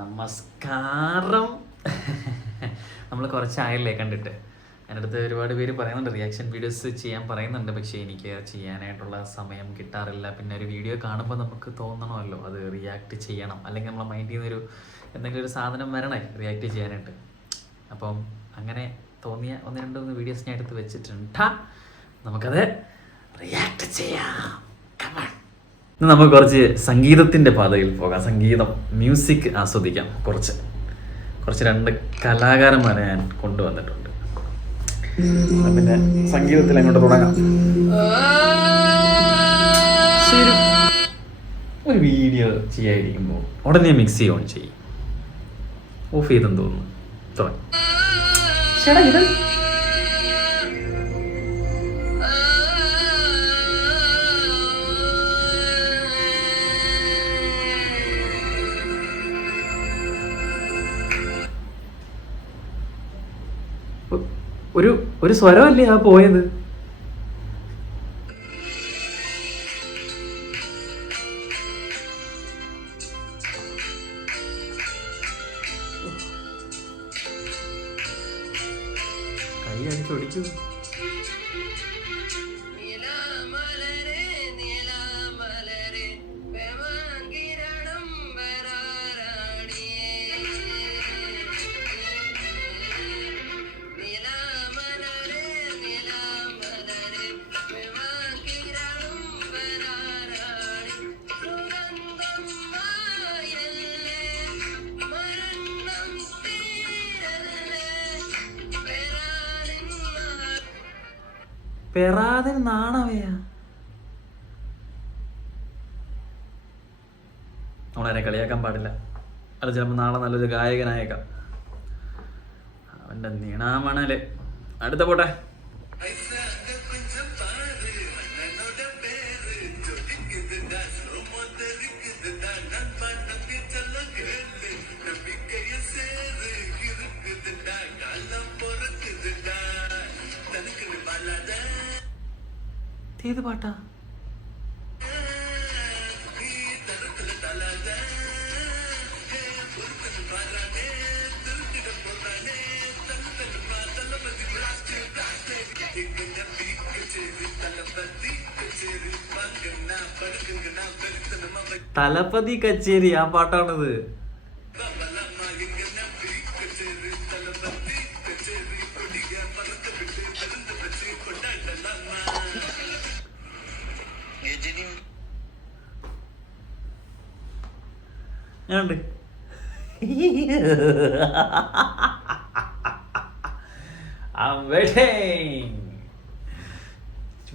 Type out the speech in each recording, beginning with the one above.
നമസ്കാരം. നമ്മൾ കുറച്ചായല്ലേ കണ്ടിട്ട്. എൻ്റെ അടുത്ത് ഒരുപാട് പേര് പറയുന്നുണ്ട് റിയാക്ഷൻ വീഡിയോസ് ചെയ്യാൻ പറയുന്നുണ്ട്. പക്ഷേ എനിക്ക് ചെയ്യാനായിട്ടുള്ള സമയം കിട്ടാറില്ല. പിന്നെ ഒരു വീഡിയോ കാണുമ്പോൾ നമുക്ക് തോന്നണമല്ലോ അത് റിയാക്ട് ചെയ്യണം, അല്ലെങ്കിൽ നമ്മളെ മൈൻഡിൽ നിന്നൊരു എന്തെങ്കിലും ഒരു സാധനം വരണേ റിയാക്ട് ചെയ്യാനായിട്ട്. അപ്പം അങ്ങനെ തോന്നിയ 1-2 വീഡിയോസ് ഞാൻ എടുത്ത് വെച്ചിട്ടുണ്ട്. നമുക്കത് റിയാക്ട് ചെയ്യാം. ഇന്ന് നമുക്ക് കുറച്ച് സംഗീതത്തിൻ്റെ പാതയിൽ പോകാം. സംഗീതം, മ്യൂസിക് ആസ്വദിക്കാം. കുറച്ച് 2 കലാകാരന്മാരെ ഞാൻ കൊണ്ടുവന്നിട്ടുണ്ട്. പിന്നെ സംഗീതത്തിൽ അങ്ങോട്ട് തുടങ്ങാം. ഒരു വീഡിയോ ചെയ്യാതിരിക്കുമ്പോൾ ഉടനെ മിക്സി ഓൺ ചെയ്യും. ഓഫ് ചെയ്തെന്ന് തോന്നുന്നു. തുടങ്ങി. ഒരു സ്വരമല്ലേ ആ പോയത്? കൈ അടിച്ചൊടിച്ചു. പെറാതെ നാണവയാ. നമ്മളതിനെ കളിയാക്കാൻ പാടില്ല. അത് ചിലപ്പോൾ നാളെ നല്ലൊരു ഗായകനായേക്കാം. അവൻ്റെ നീണാമണല്. അടുത്ത പോട്ടെ. ഏത് പാട്ടാ? തലപതി കച്ചേരി. ആ പാട്ടാണിത്. ഞാനുണ്ട്.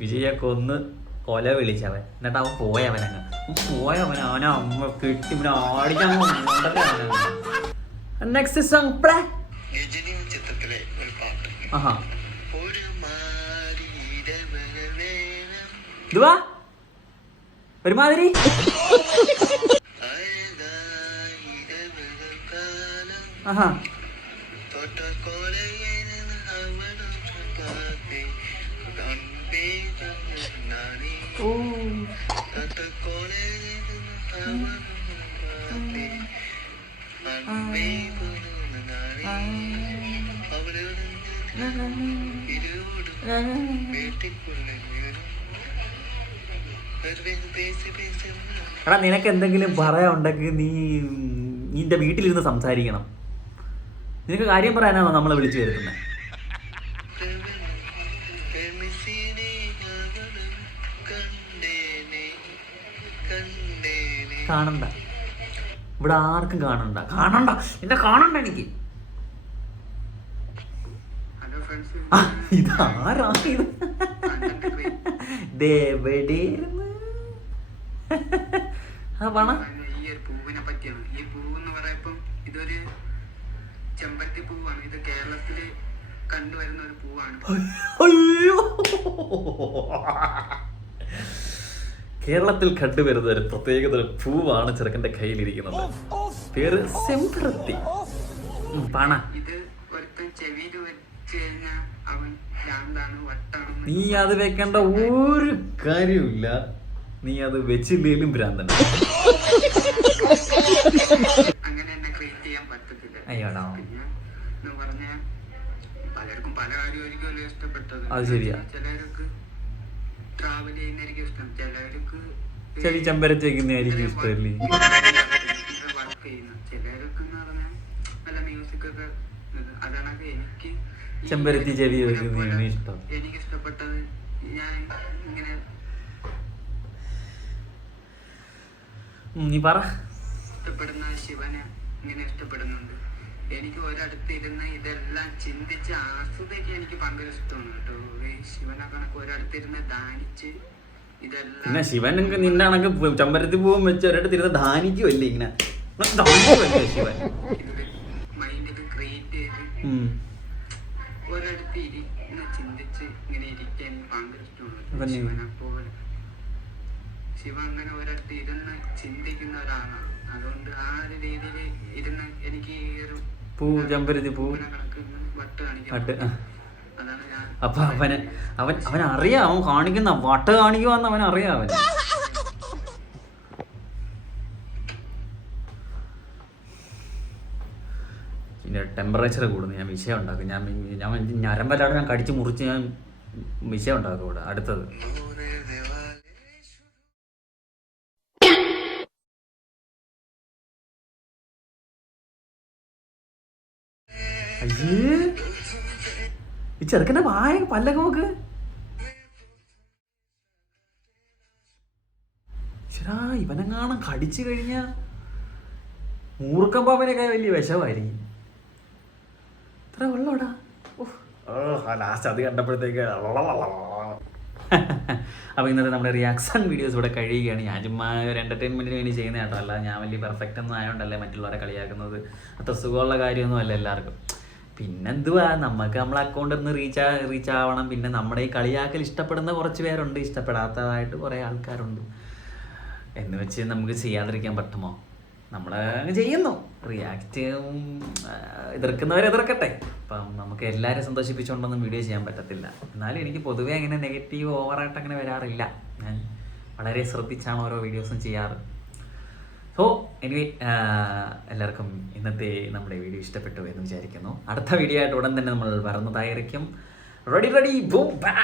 വിജയൊക്കെ ഒന്ന് കൊല വിളിച്ചവൻ. എന്നിട്ട് അവൻ പോയവൻ അവനെ അമ്മ കിട്ടി പിന്നെ ആടിക്കാൻ. Next song play. ആഹാ ഇതുവാ ഒരുമാതിരി. ആഹാ എടാ, നിനക്ക് എന്തെങ്കിലും പറയാനുണ്ടെങ്കിൽ നിന്റെ വീട്ടിലിരുന്ന് സംസാരിക്കണം. നിനക്ക് കാര്യം പറയാനാണോ നമ്മളെ വിളിച്ചു വരുന്നത്? കാണണ്ട, ഇവിടെ ആർക്കും കാണണ്ട. എന്നെ കാണണ്ട എനിക്ക്. ഇതാരാ ഇത്? ദേവടേന്ന് ആ പണ. ഈ ഒരു പൂവിനെ പറ്റിയാണ്. ഈ പൂവെന്ന് പറയുമ്പം ഇതൊരു ചെമ്പരത്തി പൂവാണ്. ഇത് കേരളത്തില് കണ്ടുവരുന്ന ഒരു പൂവാണ്. കേരളത്തിൽ കണ്ടുവരുന്ന ഒരു പ്രത്യേകതരം പൂവാണ് ചെറുക്കന്റെ കയ്യിലിരിക്കുന്നത്. പേര് ചെമ്പരത്തി. പണ. ഇത് ഒരുത്തൻ ചെവിയിൽ വെച്ച് കഴിഞ്ഞാൽ അവൻ ഭ്രാന്താണ്, വട്ടാണ്. നീ അത് വെക്കേണ്ട ഒരു കാര്യമില്ല. നീ അത് വെച്ചില്ലേലും ഭ്രാന്തൻ. അങ്ങനെ തന്നെ അയ്യോടാ. പിന്നെ എന്ന് പറഞ്ഞാൽ പലർക്കും പല കാര്യമായിരിക്കുമല്ലോ ഇഷ്ടപ്പെട്ടത്. അത് ശരിയാ. ചിലർക്ക് ട്രാവൽ ചെയ്യുന്നതായിരിക്കും ഇഷ്ടം, ചിലർക്ക് ചെവി ചെമ്പരത്തി വയ്ക്കുന്നതായിരിക്കും ഇഷ്ടമല്ലേ. വർക്ക് ചെയ്യുന്ന ചിലർക്ക് എന്ന് പറഞ്ഞാൽ നല്ല മ്യൂസിക് ഒക്കെ. അതാണൊക്കെ എനിക്ക് ചെമ്പരത്തി ചെവി വയ്ക്കുന്നതാണ് ഇഷ്ടം. എനിക്ക് ഇഷ്ടപ്പെട്ടത് ഞാൻ ഇങ്ങനെ നീ പറ. ഇഷ്ടപ്പെടുന്ന ശിവനെ ഇങ്ങനെ ഇഷ്ടപ്പെടുന്നുണ്ട്. എനിക്ക് ഒരിടത്ത് ഇരുന്ന് ഇതെല്ലാം ചിന്തിച്ച് ആസ്വദിക്കാൻ എനിക്ക് ഭയങ്കര ഇഷ്ടമാണ് കേട്ടോ. ഈ ശിവനെ കണക്ക് ഒരിടത്ത് ഇരുന്ന് ധാനിച്ച് ഇതെല്ലാം. പിന്നെ ശിവൻ നിന്റെ കണക്ക് ചെമ്പരത്തി പൂവും വെച്ച് ഒരിടത്ത് ഇരുന്ന് ധാനിക്കുമല്ലേ ഇങ്ങനെ ധാനിക്കുമല്ലേ ശിവൻ. മൈൻഡിൽ ക്രിയേറ്റ് ചെയ്ത് ഒരിടത്ത് ഇങ്ങനെ ചിന്തിച്ച് ഇങ്ങനെ ഇരിക്കാൻ എനിക്ക് ഭയങ്കര ഇഷ്ടമാണ്. ശിവനെ പോലെ ശിവ അങ്ങനെ ഒരിടത്ത് ഇരുന്ന് ചിന്തിക്കുന്ന ഒരാളാണ്. അതുകൊണ്ട് ആ ഒരു രീതിയിൽ ഇരുന്ന് എനിക്ക് ഈ ഒരു പൂ ചെമ്പരത്തി പൂ കണക്ക് വട്ട് കാണിക്കാൻ അതാണ് ഞാൻ. അപ്പൊ അവനറിയാം, അവൻ കാണിക്കുന്ന വട്ട് കാണിക്കുവാന്ന് അവനറിയാം. അവൻ പിന്നെ ടെമ്പറേച്ചർ കൂടുന്നു. ഞാൻ വിഷയം ഉണ്ടാക്കും. ഞാൻ ഞരമ്പല്ലാതെ ഞാൻ കടിച്ച് മുറിച്ച് ഞാൻ വിഷയം ഉണ്ടാക്കും ഇവിടെ. അടുത്തത് അയ്യേ, ഈ ചെറുക്കന്റെ വായ പല്ലൊക്കെ നോക്ക്. ശരാ, ഇവനെങ്ങാണം കടിച്ചു കഴിഞ്ഞ മൂർക്കം പാമ്പനൊക്കെ വലിയ വിഷമായിരിക്കും. ഇത്ര വെള്ളോടാ. ലാസ്റ്റ് അത് കണ്ടപ്പോഴത്തേക്ക് അപ്പോൾ ഇന്നത്തെ നമ്മുടെ റിയാക്ഷൻ വീഡിയോസ് ഇവിടെ കഴിയുകയാണ്. ഞാൻ ചുമ്മാ ഒരു എൻ്റർടൈൻമെൻറ്റിന് വേണ്ടി ചെയ്യുന്ന കേട്ടോ. അല്ല ഞാൻ വലിയ പെർഫെക്റ്റ് ഒന്നും ആയതുകൊണ്ടല്ലേ മറ്റുള്ളവരെ കളിയാക്കുന്നത്. അത്ര സുഖമുള്ള കാര്യമൊന്നും അല്ല എല്ലാവർക്കും. പിന്നെന്തുവാ, നമുക്ക് നമ്മളെ അക്കൗണ്ടിൽ നിന്ന് റീച്ച് ആവണം. പിന്നെ നമ്മുടെ ഈ കളിയാക്കൽ ഇഷ്ടപ്പെടുന്ന കുറച്ച് പേരുണ്ട്, ഇഷ്ടപ്പെടാത്തതായിട്ട് കുറേ ആൾക്കാരുണ്ട്. എന്ന് വെച്ച് നമുക്ക് ചെയ്യാതിരിക്കാൻ പറ്റുമോ? നമ്മൾ അങ്ങ് ചെയ്യുന്നു. റിയാക്റ്റ് എതിർക്കുന്നവരെ എതിർക്കട്ടെ. അപ്പം നമുക്ക് എല്ലാവരും സന്തോഷിപ്പിച്ചുകൊണ്ടൊന്നും വീഡിയോ ചെയ്യാൻ പറ്റത്തില്ല. എന്നാലും എനിക്ക് പൊതുവേ അങ്ങനെ നെഗറ്റീവ് ഓവറായിട്ട് അങ്ങനെ വരാറില്ല. ഞാൻ വളരെ ശ്രദ്ധിച്ചാണ് ഓരോ വീഡിയോസും ചെയ്യാറ്. സോ എനിവേ, എല്ലാവർക്കും ഇന്നത്തെ നമ്മുടെ വീഡിയോ ഇഷ്ടപ്പെട്ടു എന്ന് വിചാരിക്കുന്നു. അടുത്ത വീഡിയോ ആയിട്ട് ഉടൻ തന്നെ നമ്മൾ വരുന്നതായിരിക്കും. റെഡി ബൂം ബാ.